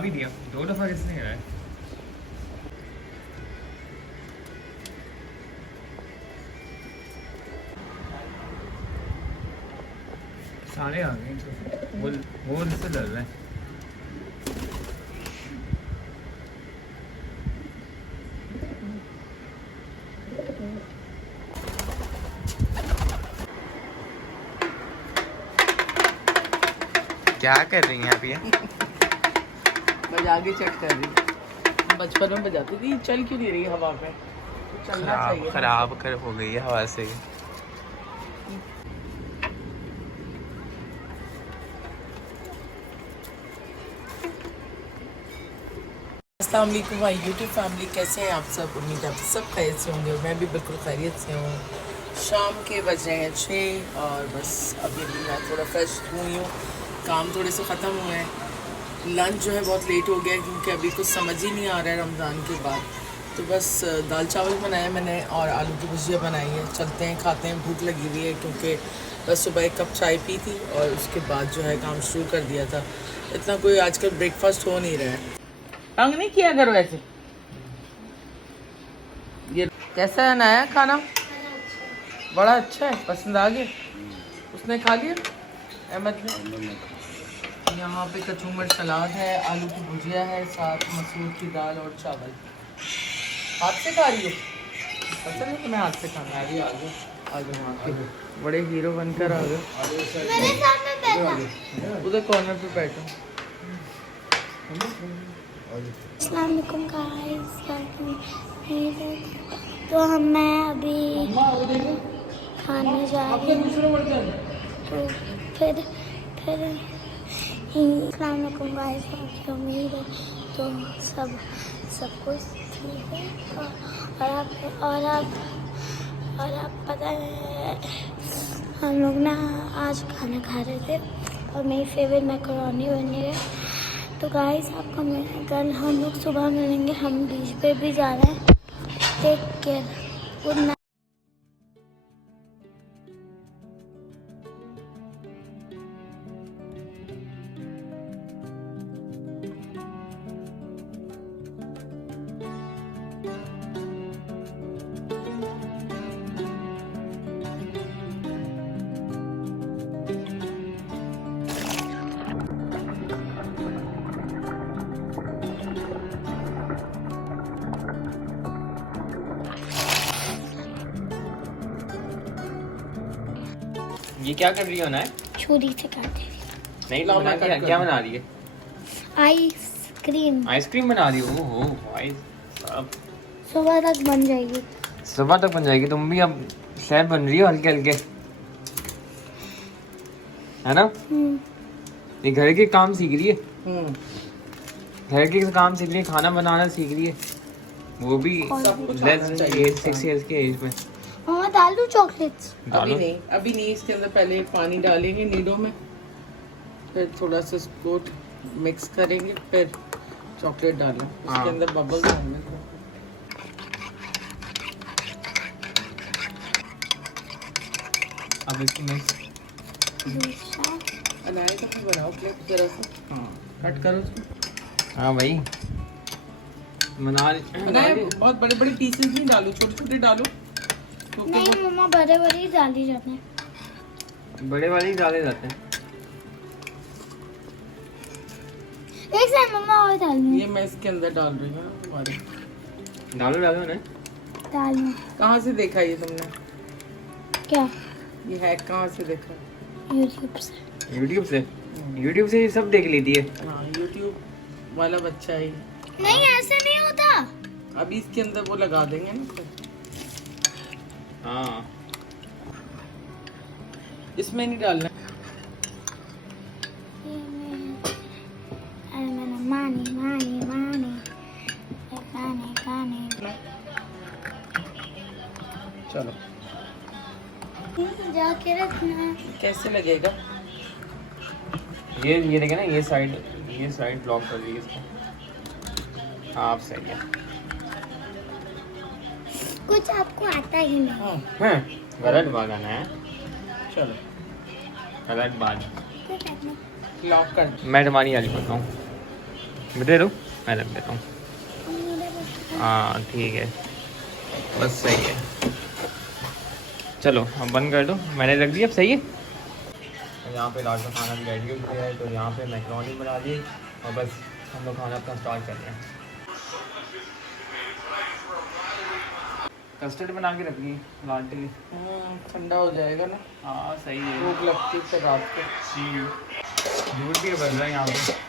भी दिया, 2 दफा किसने गिराया? सारे आ गए तो वो इससे डर रहा है। क्या कर रही हैं आप ये? बजा के चेक कर रही हूँ। बचपन में बजाती थी, चल क्यों नहीं रही हवा में? तो चलना चाहिए। खराब कर हो गई है हवा से। अस्सलाम वालेकुम भाई यूट्यूब फैमिली, कैसे हैं आप सब? उम्मीद है आप सब खैरियत से होंगे और मैं भी बिल्कुल खैरियत से हूँ। शाम के बज रहे हैं 6 और बस अभी मैं थोड़ा फ्रेश हुई हूँ, काम थोड़े से ख़त्म हुए हैं। लंच जो है बहुत लेट हो गया क्योंकि अभी कुछ समझ ही नहीं आ रहा है रमज़ान के बाद। तो बस दाल चावल बनाए मैंने और आलू की भुजिया बनाई है। चलते हैं, खाते हैं, भूख लगी हुई है क्योंकि बस सुबह 1 कप चाय पी थी और उसके बाद जो है काम शुरू कर दिया था। इतना कोई आजकल ब्रेकफास्ट हो नहीं रहा है। तंग नहीं किया करो ऐसे। ये कैसा है नया खाना? बड़ा अच्छा है, पसंद आ गया? उसने खा लिया अहमद ने? यहाँ पे कचूमर सलाद है, आलू की भुजिया है, साथ मसूर की दाल और चावल। हाथ से खा रही हो? पसंद है तुम्हें हाथ से खाना? आ गया वहाँ के बड़े हीरो बनकर आ गए। उधर कॉर्नर पे बैठो। अस्सलाम वालेकुम गाइस, तो मैं अभी खाने जा रही हूँ। तो फिर अस्सलाम वालेकुम गाइस, आपकी उम्मीद है तो सब कुछ ठीक है। और आप पता है हम लोग ना आज खाना खा रहे थे और मेरी फेवरेट मैकरोनी बनी है। तो गाइस आपका कल हम लोग सुबह मिलेंगे, हम बीच पे भी जा रहे हैं। Take care, good night. ये क्या कर रही हो ना? छुरी से काट दे रही नहीं बना, क्या बना रही है? आइसक्रीम। आइसक्रीम बना रही हो? ओहो भाई साहब, सुबह तक बन जाएगी। सुबह तक बन जाएगी? तुम भी अब शेफ बन रही हो हल्के हल्के, है ना? ये घर के काम सीख रही है, घर के काम सीख रही है, खाना बनाना सीख रही है, वो भी लेस 6 इयर्स के एज में। मम्मा डाल दूं चॉकलेट्स? अभी नहीं, इसके अंदर पहले पानी डालेंगे नीडो में, फिर थोड़ा सा इसको मिक्स करेंगे, फिर चॉकलेट डालें। इसके अंदर बबल्स होंगे। अब इसको मिक्स बनाए तो फिर बनाओ क्लिप जरा सा। हाँ, कट करो उसको। हाँ भाई बनाए, बहुत बड़े बड़े पीसेस नहीं डालो, छोटे छोटे डालो। नहीं मम्मा, बड़े ही डाली जाते हैं। बड़े वाले ही डाले जाते हैं। एक सेकंड मम्मा, और डालूं? ये मैं इसके अंदर डाल रही हूँ हमारे। डालो ना। डालूं? कहाँ से देखा ये तुमने? क्या ये हैक कहाँ से देखा? यूट्यूब से ये सब देख लेती है। हाँ, यूट्यूब वाला बच्चा ही। नहीं ऐसे नहीं होता। अभी इसके अंदर वो लगा देंगे ना फिर। हाँ, इसमें नहीं डालना। चलो जाके रखना। कैसे लगेगा? ये देखे ना, ये साइड ब्लॉक कर रही है इसको। आप सही है। कुछ आपको आता ही नहीं। हाँ, गलत बात है ना? चलो गलत बात। लॉक कर। मैं तुम्हारी वाली बताऊँ, दे दो, मैं रख देता हूँ। हाँ ठीक है, बस सही है। चलो अब बंद कर दो, मैंने रख दिया, अब सही है। तो यहाँ पे रात का खाना भी रेडी हो गया है, तो यहाँ पे मैकरोनी बना ली और बस हम लोग खाना अपना स्टार्ट कर रहे हैं। कस्टर्ड बना के रख ली लालटे में। ठंडा हो जाएगा ना। हाँ सही है, भूख लगती है रात को। दूध भी बन रहा है यहाँ पे।